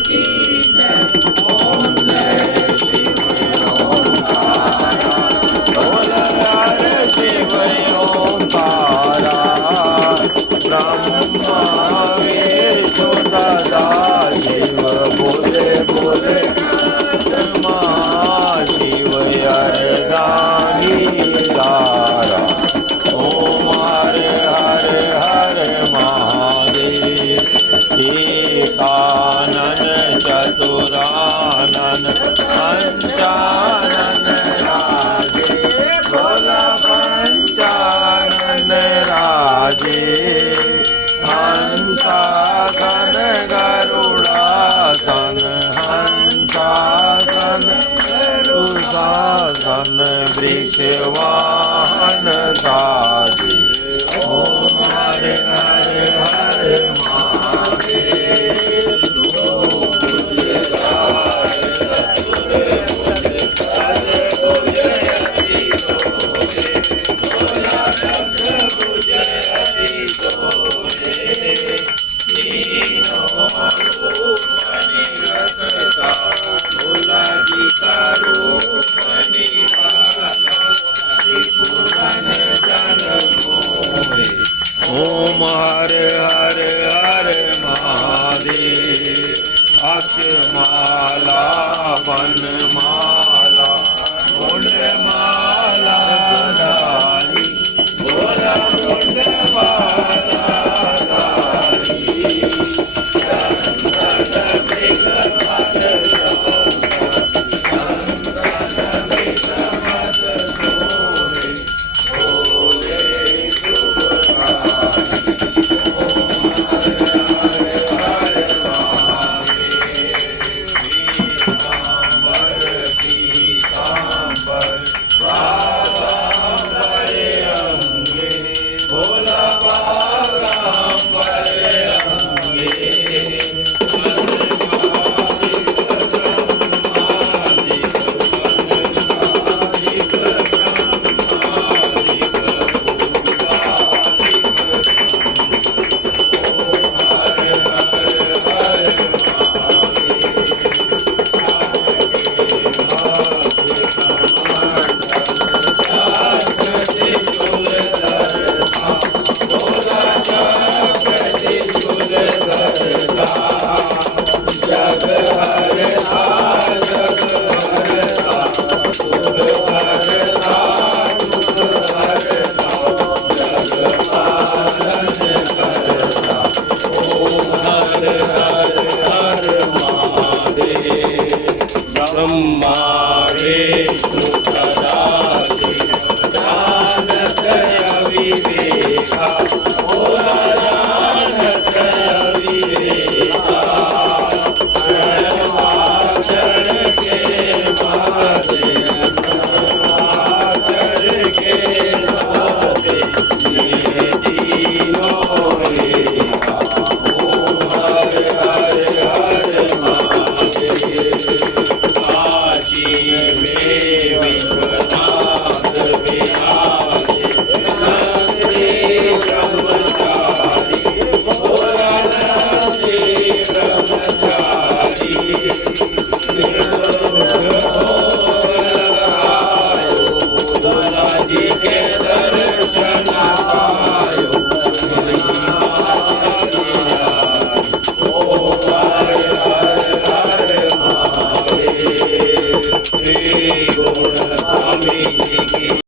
की जय। ओम जय शिव ओंकारा। बोल हर शिव ओंकारा। ब्रह्मा विष्णु सदा शिव बोले बोले आत्मा शिव अर्धांगी तारा। ओम हर हर हर महादेव। एकानन चतुरानन पंचानन राजे। भोला पंचानन राजे। हंसासन गरुड़ासन हंसासन गरुड़ासन वृषवाहन साजे। ओम हरे हरे हरे महादेव। ओम हरे हरे हरे महादेव। अक्षमाला वनमाला मुंडमाला धारी। भोला मुंडमाला धारी। ब्रह्मा विष्णु सदा शिव जानत अविवेका। भोला जानत अविवेका। परमाचर के माते परमाचर के माते ये तीनों एका। ओम हरे हरे हरे महादेव। काशी में विश्वनाथ विराजे। नंदी ब्रह्मचारी। भोला नंदी ब्रह्मचारी। भोला जी के दर्शन पायो। ओम हरे हरे हरे महादेव।